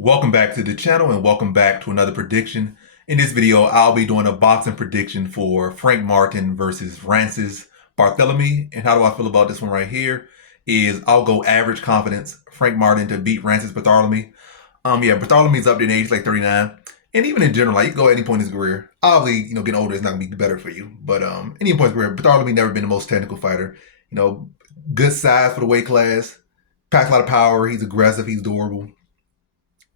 Welcome back to the channel and welcome back to another prediction. In this video, I'll be doing a boxing prediction for Frank Martin versus Rances Barthelemy. And how do I feel about this one right here is I'll go average confidence, Frank Martin to beat Rances Barthelemy. Barthelemy's up there in age, like 39. And even in general, like you can go at any point in his career. Obviously, getting older is not gonna be better for you. But any point in his career, Barthelemy never been the most technical fighter. Good size for the weight class, packs a lot of power, he's aggressive, he's durable.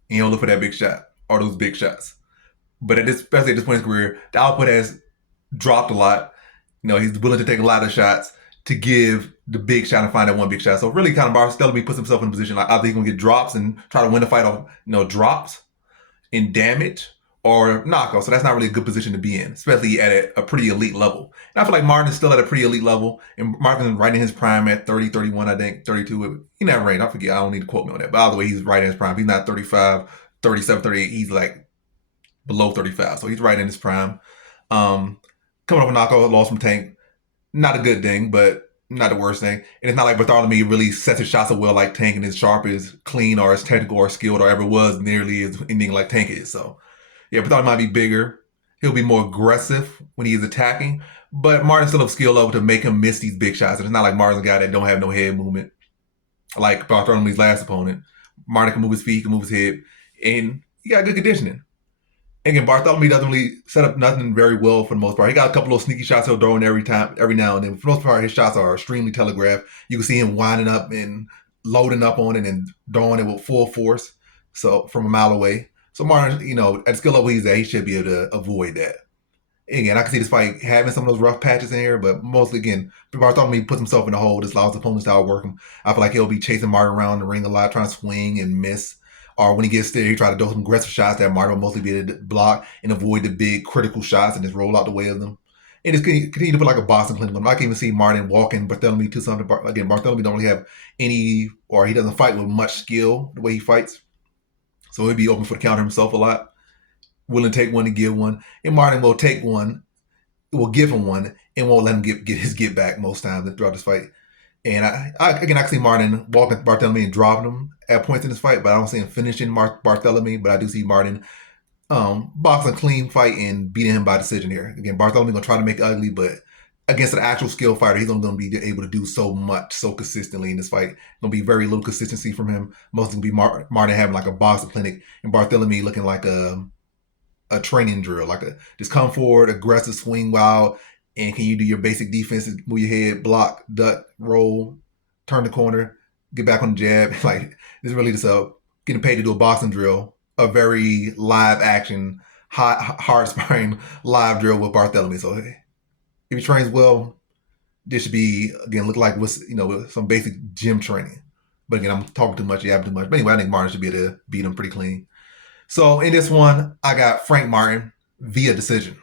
And he'll look for that big shot or those big shots. But especially at this point in his career, the output has dropped a lot. He's willing to take a lot of shots to give the big shot and find that one big shot. So really kind of Barthelemy puts himself in a position like either he's gonna get drops and try to win the fight off, drops and damage or knockout. So that's not really a good position to be in, especially at a pretty elite level. And I feel like Martin is still at a pretty elite level. And Martin's right in his prime at 30, 31, I think, 32. In that range. I forget. I don't need to quote me on that. But either way, he's right in his prime. He's not 35, 37, 38. He's like below 35. So he's right in his prime. Coming off a knockout, lost from Tank. Not a good thing, but not the worst thing. And it's not like Barthelemy really sets his shots so well like Tank and as sharp as clean or as technical or skilled or ever was nearly as anything like Tank is. So yeah, Barthelemy might be bigger. He'll be more aggressive when he is attacking. But Martin still have skill level to make him miss these big shots. And it's not like Martin's a guy that don't have no head movement. Like Barthelemy's last opponent. Martin can move his feet, he can move his head. And he got good conditioning. Again, Barthelemy doesn't really set up nothing very well for the most part. He got a couple of sneaky shots he'll throw in every now and then. For the most part, his shots are extremely telegraphed. You can see him winding up and loading up on it and throwing it with full force. So from a mile away. So Martin, at the skill level he's at, he should be able to avoid that. Again, I can see this fight having some of those rough patches in here, but mostly, again, Barthelemy puts himself in the hole. This allows opponents to outwork him. I feel like he'll be chasing Martin around the ring a lot, trying to swing and miss. Or when he gets there, he try to do some aggressive shots that Martin will mostly be able to block and avoid the big critical shots and just roll out the way of them. And just continue to put like a boxing clinic on him. I can even see Martin walking Barthelemy to something. Again, Barthelemy don't really have any, or he doesn't fight with much skill the way he fights. So he'll be open for the counter himself a lot. Willing to take one and give one. And Martin will take one, will give him one, and won't let him get his get back most times throughout this fight. And I can see Martin walking Barthelemy and dropping him at points in this fight, but I don't see him finishing Barthelemy. But I do see Martin boxing a clean fight and beating him by decision here. Again, Barthelemy gonna try to make it ugly, but against an actual skill fighter, he's only gonna be able to do so much so consistently in this fight. Gonna be very little consistency from him. Mostly gonna be Martin having like a boxing clinic and Barthelemy looking like a training drill, like just come forward, aggressive, swing wild, and can you do your basic defenses, move your head, block, duck, roll, turn the corner, get back on the jab. Like it's really just getting paid to do a boxing drill, a very live action, hard sparring live drill with Barthelemy. So if he trains well, this should be again look like with some basic gym training. But again, I'm talking too much, yapping too much. But anyway, I think Martin should be able to beat him pretty clean. So in this one, I got Frank Martin via decision.